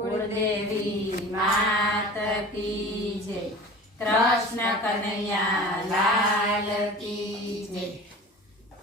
कुलदेवी मात की जय। कृष्ण कन्हैया लाल की जय।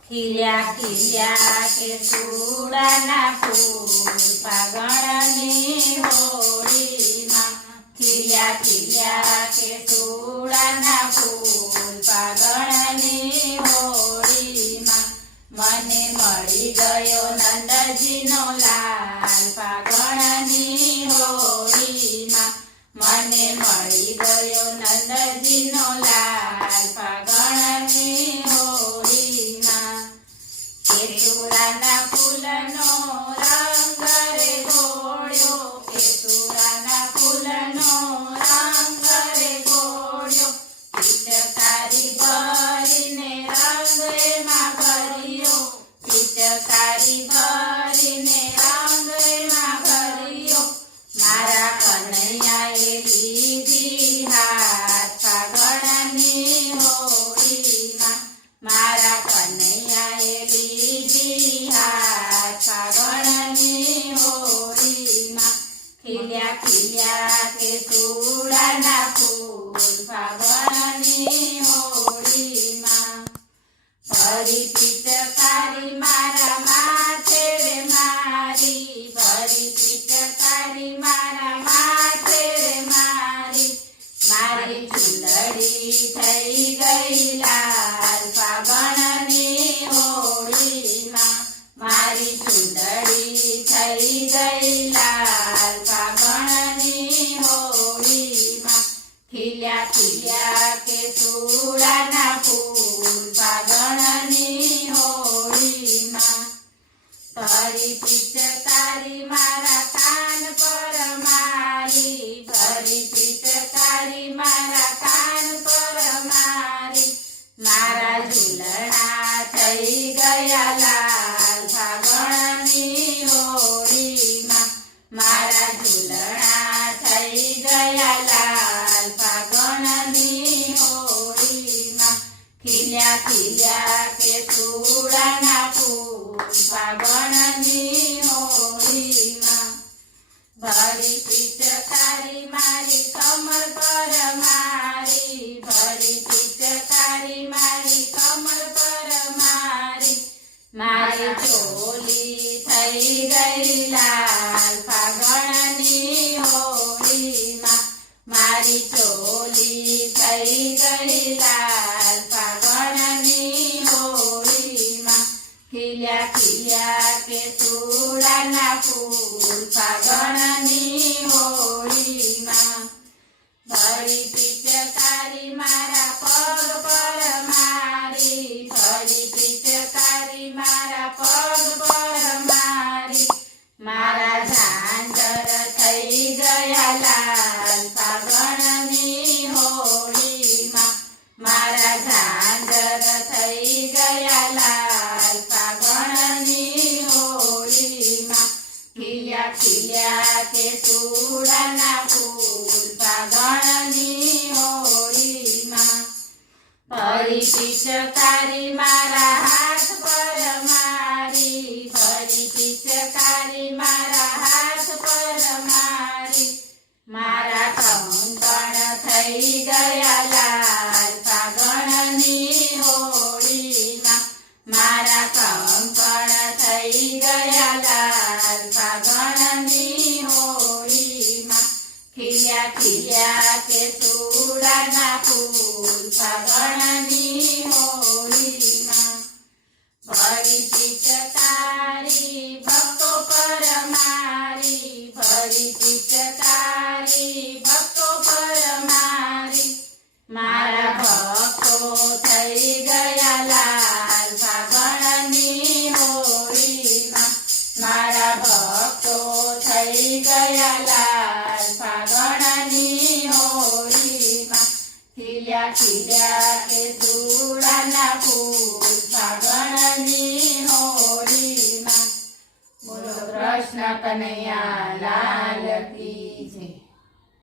खिल्या खिल्या के सूडाना फूल फागणनी होळी मां। खिल्या खिल्या के सूडाना फूल फागणनी होळी मां। मने मळी गयो नंदजीनो लाल फागणनी होळी मां। मने मळी गयो नंदजीनो लाल फागणनी होळी मां। केसुराना फूलनो रंग रे गोळ्यो। केसुराना फूलनो रंग रे गोळ्यो। पिचकारी भरीने रंग एमां भर्यो। पिचकारी भरीने रंग एमां भर्यो। मारा कन्हैयाए લીધી હાથ ફાગણની હોળીમાં। મારા કન્હૈયાએ લીધી હાથ ફાગણની હોળીમાં। ખીલ્યા ખીલ્યા કે સુડાના ફૂલ ફાગણની હોળીમાં। ભરી પિચકારી મારા માથે રે મારી। ભરી પિચકારી મારા માથે રે મારી। મારી ચૂંદડી થઈ ગઈ લાલ ફાગણની હોળીમાં। મારી ચૂંદડી થઈ ગઈ લાલ ફાગણની હોળીમાં। ખીલ્યા ખીલ્યા કે સુડાના ફૂલ ફાગણની હોળીમાં। ભરી પિચકારી મારા કાન પર મારી। ભરી પિચકારી મારા કાન પર મારી। મારા ઝૂલણા થઈ ગયા લાલ ફાગણની હોળીમાં। મારા ઝૂલણા થઈ ગયા લાલ ફાગણની હોળીમાં। ખીલ્યા ખીલ્યા કે સુડાના ફૂલ ફાગણની હોળીમાં। ભરી પિચકારી મારી કમર પર મારી। ભરી પિચકારી મારી કમર પર મારી। મારી ચોલી થઈ ગઈ લાલ ફાગણની હોળીમાં। મારી ચોલી થઈ ગઈ લાલ ફાગણની હોળીમાં। ખીલ્યા ખીલ્યા કે સુડાના ફૂલ ફાગણની હોળીમાં। ભરી પિચકારી મારા પગ પર મારી। ભરી પિચકારી મારા પગ પર મારી। મારા ઝાંઝર થઈ ગયા લાલ ફાગણની હોળીમાં। મારા ઝાંઝર થઈ ગયા લાલ ફાગણની હોળીમાં। ખીલ્યા ખીલ્યા કે સુડાના ફૂલ ફાગણની હોળીમાં। ભરી પિચકારી મારા હાથ પર મારી। ભરી પિચકારી મારા હાથ પર મારી। મારા કંકણ થઈ ગયા લાલ ફાગણની હોળીમાં। મારા કંકણ થઈ ગયા લાલ ફાગણની હોળીમાં। ખીલ્યા ખીલ્યા કે સુડાના ફૂલ ફાગણની હોળીમાં। ભરી પિચકારી ભક્તો પર મારી। ભરી પિચકારી ભક્તો પર મારી। મારા ભક્તો થઈ ગયા લાલ ફાગણની હોળીમાં। મારા ભક્તો થઈ ગયા લાલ ફાગણની હોળીમાં। ખીલ્યા ખીલ્યા કે સુડાના ફૂલ ફાગણની હોળીમાં। બોલો કૃષ્ણ કનૈયા લાલ કી